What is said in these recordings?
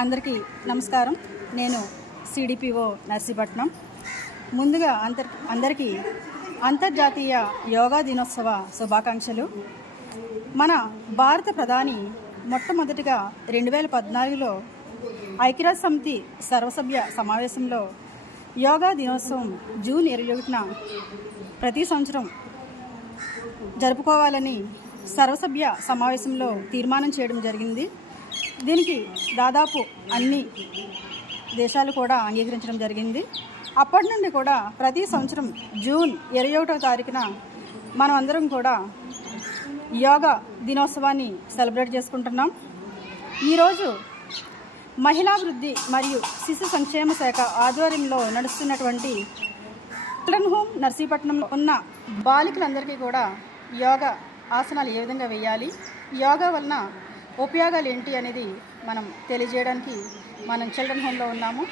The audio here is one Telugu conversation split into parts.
అందరికీ నమస్కారం. నేను సిడిపిఓ నర్సీపట్నం. ముందుగా అందరికీ అంతర్జాతీయ యోగా దినోత్సవ శుభాకాంక్షలు. మన భారత ప్రధాని మొట్టమొదటిగా 2014లో ఐక్యరాజ్య సమితి సర్వసభ్య సమావేశంలో యోగా దినోత్సవం జూన్ 21న ప్రతి సంవత్సరం జరుపుకోవాలని సర్వసభ్య సమావేశంలో తీర్మానం చేయడం జరిగింది. దీనికి దాదాపు అన్ని దేశాలు కూడా అంగీకరించడం జరిగింది. అప్పటి నుండి కూడా ప్రతి సంవత్సరం జూన్ 21వ తారీఖున మనం అందరం కూడా యోగా దినోత్సవాన్ని సెలబ్రేట్ చేసుకుంటున్నాం. ఈరోజు మహిళాభివృద్ధి మరియు శిశు సంక్షేమ శాఖ ఆధ్వర్యంలో నడుస్తున్నటువంటి చిల్డ్రన్ హోమ్ నర్సీపట్నంలో ఉన్న బాలికలందరికీ కూడా యోగా ఆసనాలు ఏ విధంగా వేయాలి, యోగా వలన ఉపయోగాలు ఏంటి అనేది మనం తెలియజేయడానికి మనం చిల్డ్రన్ హోమ్లో ఉన్నాము.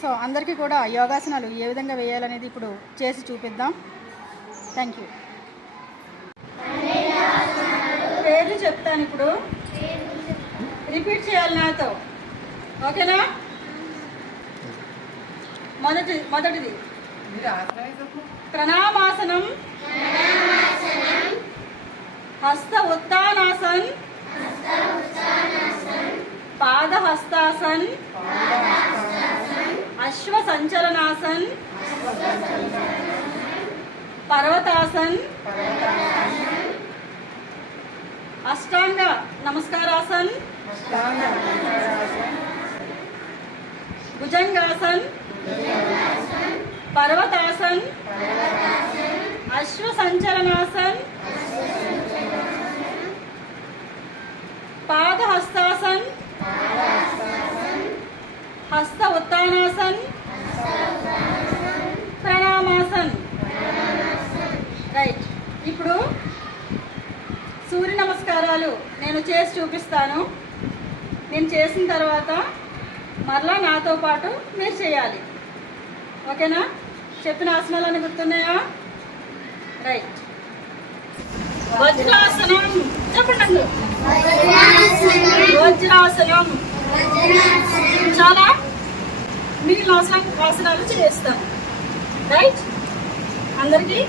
సో అందరికీ కూడా యోగాసనాలు ఏ విధంగా వేయాలనేది ఇప్పుడు చేసి చూపిద్దాం. Thank you. పేర్లు చెప్తాను, ఇప్పుడు రిపీట్ చేయాలి నాతో, ఓకేనా? మొదటిది ప్రణామాసనం, హస్త ఉత్తానాసన్, పాదహస్తాసన్, అశ్వ సంచలనాసన్, పర్వతాసన్, అష్టాంగ నమస్కారాసన్, భుజంగాసన్, పర్వతాసన్, అశ్వ సంచలనాసన్, పాదహస్తాసన్, హస్త ఉత్తానాసన్, ప్రణామాసన్. రైట్. ఇప్పుడు సూర్య నమస్కారాలు నేను చేసి చూపిస్తాను. నేను చేసిన తర్వాత మరలా నాతో పాటు మీరు చేయాలి, ఓకేనా? చెప్పిన ఆసనాలన్నీ గుర్తున్నాయా? రైట్. వజ్రాసనం చెప్పండి. వజ్రాసనం. చాలా మిగిలిన ఆసనాలు చేస్తాను. రైట్. అందరికీ